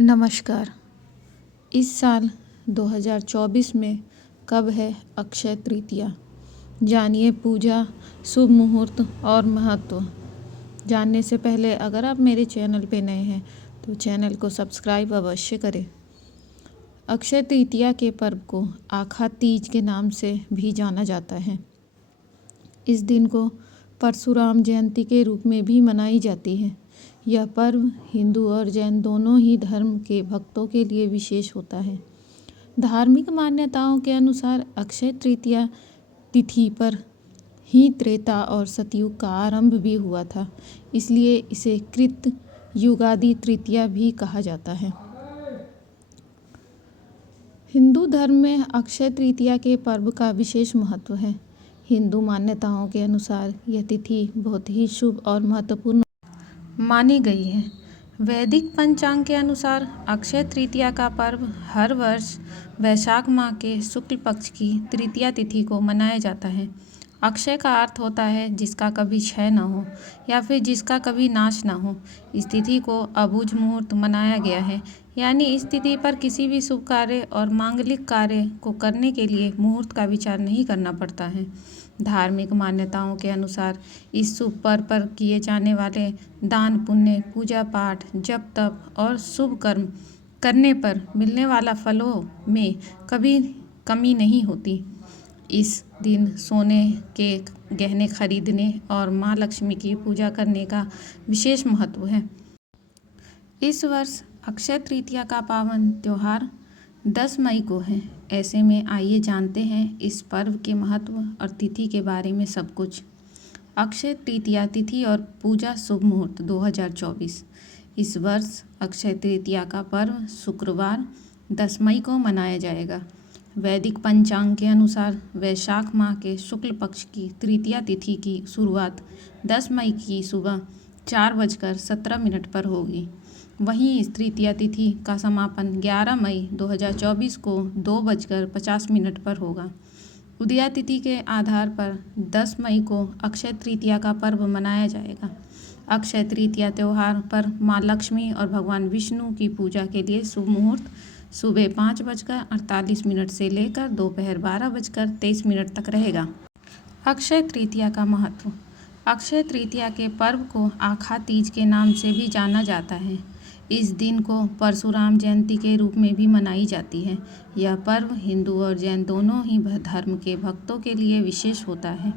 नमस्कार। इस साल 2024 में कब है अक्षय तृतीया? जानिए पूजा, शुभ मुहूर्त और महत्व। जानने से पहले अगर आप मेरे चैनल पे नए हैं तो चैनल को सब्सक्राइब अवश्य करें। अक्षय तृतीया के पर्व को आखा तीज के नाम से भी जाना जाता है। इस दिन को परशुराम जयंती के रूप में भी मनाई जाती है। यह पर्व हिंदू और जैन दोनों ही धर्म के भक्तों के लिए विशेष होता है। धार्मिक मान्यताओं के अनुसार अक्षय तृतीया तिथि पर ही त्रेता और सतयुग का आरंभ भी हुआ था, इसलिए इसे कृत युगादि तृतीया भी कहा जाता है। हिंदू धर्म में अक्षय तृतीया के पर्व का विशेष महत्व है। हिंदू मान्यताओं के अनुसार यह तिथि बहुत ही शुभ और महत्वपूर्ण मानी गई है। वैदिक पंचांग के अनुसार अक्षय तृतीया का पर्व हर वर्ष वैशाख माह के शुक्ल पक्ष की तृतीया तिथि को मनाया जाता है। अक्षय का अर्थ होता है जिसका कभी क्षय न हो या फिर जिसका कभी नाश न हो। इस तिथि को अबुझ मुहूर्त मनाया गया है, यानी इस तिथि पर किसी भी शुभ कार्य और मांगलिक कार्य को करने के लिए मुहूर्त का विचार नहीं करना पड़ता है। धार्मिक मान्यताओं के अनुसार इस शुभ पर्व पर किए जाने वाले दान पुण्य, पूजा पाठ, जप तप और शुभ कर्म करने पर मिलने वाला फलों में कभी कमी नहीं होती। इस दिन सोने के गहने खरीदने और माँ लक्ष्मी की पूजा करने का विशेष महत्व है। इस वर्ष अक्षय तृतीया का पावन त्योहार 10 मई को है। ऐसे में आइए जानते हैं इस पर्व के महत्व और तिथि के बारे में सब कुछ। अक्षय तृतीया तिथि और पूजा शुभ मुहूर्त 2024। इस वर्ष अक्षय तृतीया का पर्व शुक्रवार 10 मई को मनाया जाएगा। वैदिक पंचांग के अनुसार वैशाख माह के शुक्ल पक्ष की तृतीया तिथि की शुरुआत 10 मई की सुबह 4:17 पर होगी। वहीं इस तृतीया तिथि का समापन 11 मई 2024 को 2:50 पर होगा। उदया तिथि के आधार पर 10 मई को अक्षय तृतीया का पर्व मनाया जाएगा। अक्षय तृतीया त्यौहार पर माँ लक्ष्मी और भगवान विष्णु की पूजा के लिए शुभ मुहूर्त सुबह 5:48 से लेकर दोपहर 12:23 तक रहेगा। अक्षय तृतीया का महत्व। अक्षय तृतीया के पर्व को आखा तीज के नाम से भी जाना जाता है। इस दिन को परशुराम जयंती के रूप में भी मनाई जाती है। यह पर्व हिंदू और जैन दोनों ही धर्म के भक्तों के लिए विशेष होता है।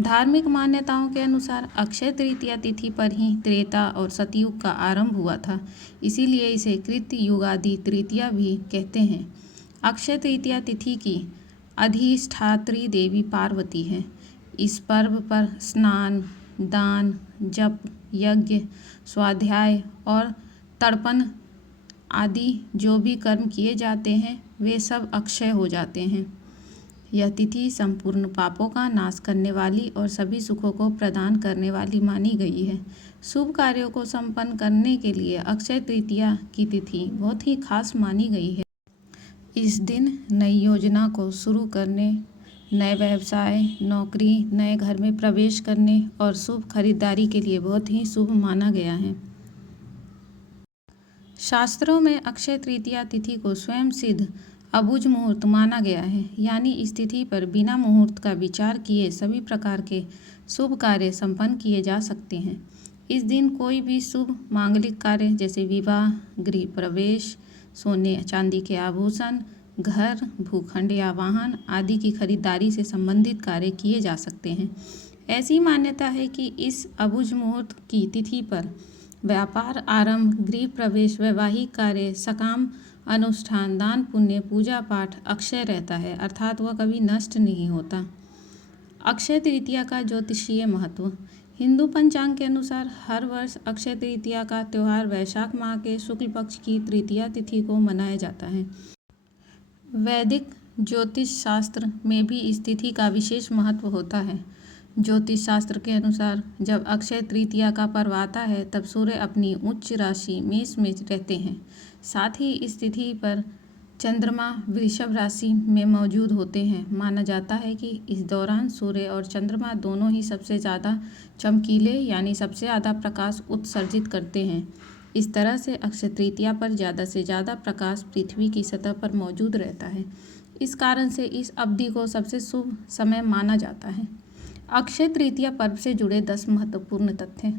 धार्मिक मान्यताओं के अनुसार अक्षय तृतीया तिथि पर ही त्रेता और सतयुग का आरंभ हुआ था, इसीलिए इसे कृत युगादि तृतीया भी कहते हैं। अक्षय तृतीया तिथि की अधिष्ठात्री देवी पार्वती है। इस पर्व पर स्नान, दान, जप, यज्ञ, स्वाध्याय और तर्पण आदि जो भी कर्म किए जाते हैं वे सब अक्षय हो जाते हैं। यह तिथि संपूर्ण पापों का नाश करने वाली और सभी सुखों को प्रदान करने वाली मानी गई है। शुभ कार्यों को संपन्न करने के लिए अक्षय तृतीया की तिथि बहुत ही खास मानी गई है। इस दिन नई योजना को शुरू करने, नए व्यवसाय, नौकरी, नए घर में प्रवेश करने और शुभ खरीदारी के लिए बहुत ही शुभ माना गया है। शास्त्रों में अक्षय तृतीया तिथि को स्वयं सिद्ध अबुझ मुहूर्त माना गया है, यानी इस तिथि पर बिना मुहूर्त का विचार किए सभी प्रकार के शुभ कार्य संपन्न किए जा सकते हैं। इस दिन कोई भी शुभ मांगलिक कार्य जैसे विवाह, गृह प्रवेश, सोने चांदी के आभूषण, घर, भूखंड या वाहन आदि की खरीदारी से संबंधित कार्य किए जा सकते हैं। ऐसी मान्यता है कि इस अबुझ मुहूर्त की तिथि पर व्यापार आरंभ, गृह प्रवेश, वैवाहिक कार्य, सकाम अनुष्ठान, दान पुण्य, पूजा पाठ अक्षय रहता है, अर्थात वह कभी नष्ट नहीं होता। अक्षय तृतीया का ज्योतिषीय महत्व। हिंदू पंचांग के अनुसार हर वर्ष अक्षय तृतीया का त्यौहार वैशाख माह के शुक्ल पक्ष की तृतीया तिथि को मनाया जाता है। वैदिक ज्योतिष शास्त्र में भी इस तिथि का विशेष महत्व होता है। ज्योतिष शास्त्र के अनुसार जब अक्षय तृतीया का पर्व आता है तब सूर्य अपनी उच्च राशि मेष में रहते हैं। साथ ही इस तिथि पर चंद्रमा वृषभ राशि में मौजूद होते हैं। माना जाता है कि इस दौरान सूर्य और चंद्रमा दोनों ही सबसे ज़्यादा चमकीले यानी सबसे ज़्यादा प्रकाश उत्सर्जित करते हैं। इस तरह से अक्षय तृतीया पर ज़्यादा से ज़्यादा प्रकाश पृथ्वी की सतह पर मौजूद रहता है। इस कारण से इस अवधि को सबसे शुभ समय माना जाता है। अक्षय तृतीया पर्व से जुड़े 10 महत्वपूर्ण तथ्य।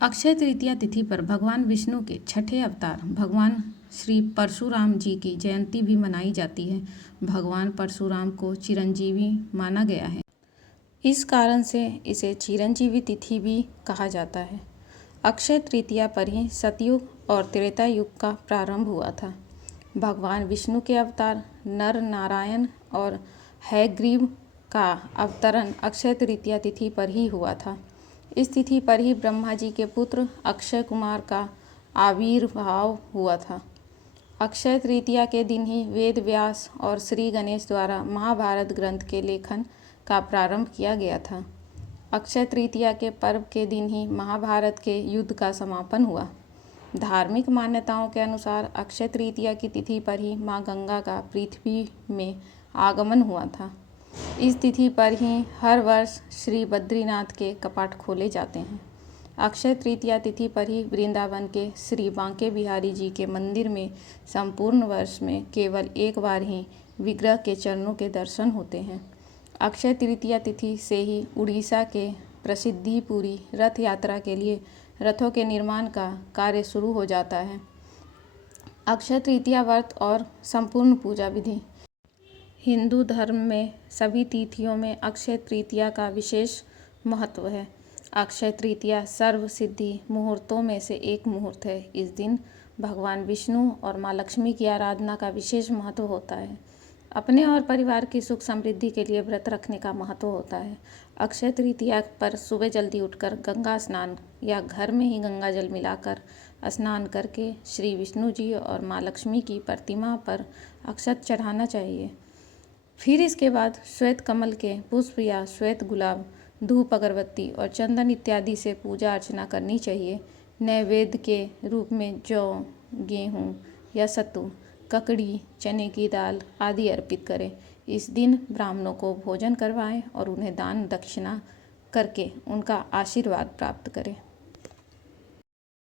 अक्षय तृतीया तिथि पर भगवान विष्णु के छठे अवतार भगवान श्री परशुराम जी की जयंती भी मनाई जाती है। भगवान परशुराम को चिरंजीवी माना गया है। इस कारण से इसे चिरंजीवी तिथि भी कहा जाता है। अक्षय तृतीया पर ही सतयुग और त्रेता युग का प्रारंभ हुआ था। भगवान विष्णु के अवतार नर नारायण और हयग्रीव का अवतरण अक्षय तृतीया तिथि पर ही हुआ था। इस तिथि पर ही ब्रह्मा जी के पुत्र अक्षय कुमार का आविर्भाव हुआ था। अक्षय तृतीया के दिन ही वेद व्यास और श्री गणेश द्वारा महाभारत ग्रंथ के लेखन का प्रारंभ किया गया था। अक्षय तृतीया के पर्व के दिन ही महाभारत के युद्ध का समापन हुआ। धार्मिक मान्यताओं के अनुसार अक्षय तृतीया की तिथि पर ही माँ गंगा का पृथ्वी में आगमन हुआ था। इस तिथि पर ही हर वर्ष श्री बद्रीनाथ के कपाट खोले जाते हैं। अक्षय तृतीया तिथि पर ही वृंदावन के श्री बांके बिहारी जी के मंदिर में संपूर्ण वर्ष में केवल एक बार ही विग्रह के चरणों के दर्शन होते हैं। अक्षय तृतीया तिथि से ही उड़ीसा के प्रसिद्धिपुरी रथ यात्रा के लिए रथों के निर्माण का कार्य शुरू हो जाता है। अक्षय तृतीया व्रत और संपूर्ण पूजा विधि। हिंदू धर्म में सभी तिथियों में अक्षय तृतीया का विशेष महत्व है। अक्षय तृतीया सर्व सिद्धि मुहूर्तों में से एक मुहूर्त है। इस दिन भगवान विष्णु और माँ लक्ष्मी की आराधना का विशेष महत्व होता है। अपने और परिवार की सुख समृद्धि के लिए व्रत रखने का महत्व होता है। अक्षय तृतीया पर सुबह जल्दी उठकर गंगा स्नान या घर में ही गंगा जल मिलाकर स्नान करके श्री विष्णु जी और माँ लक्ष्मी की प्रतिमा पर अक्षत चढ़ाना चाहिए। फिर इसके बाद श्वेत कमल के पुष्प या श्वेत गुलाब, धूप, अगरबत्ती और चंदन इत्यादि से पूजा अर्चना करनी चाहिए। नैवेद्य के रूप में जौ, गेहूँ या सत्तू, ककड़ी, चने की दाल आदि अर्पित करें। इस दिन ब्राह्मणों को भोजन करवाएं और उन्हें दान दक्षिणा करके उनका आशीर्वाद प्राप्त करें।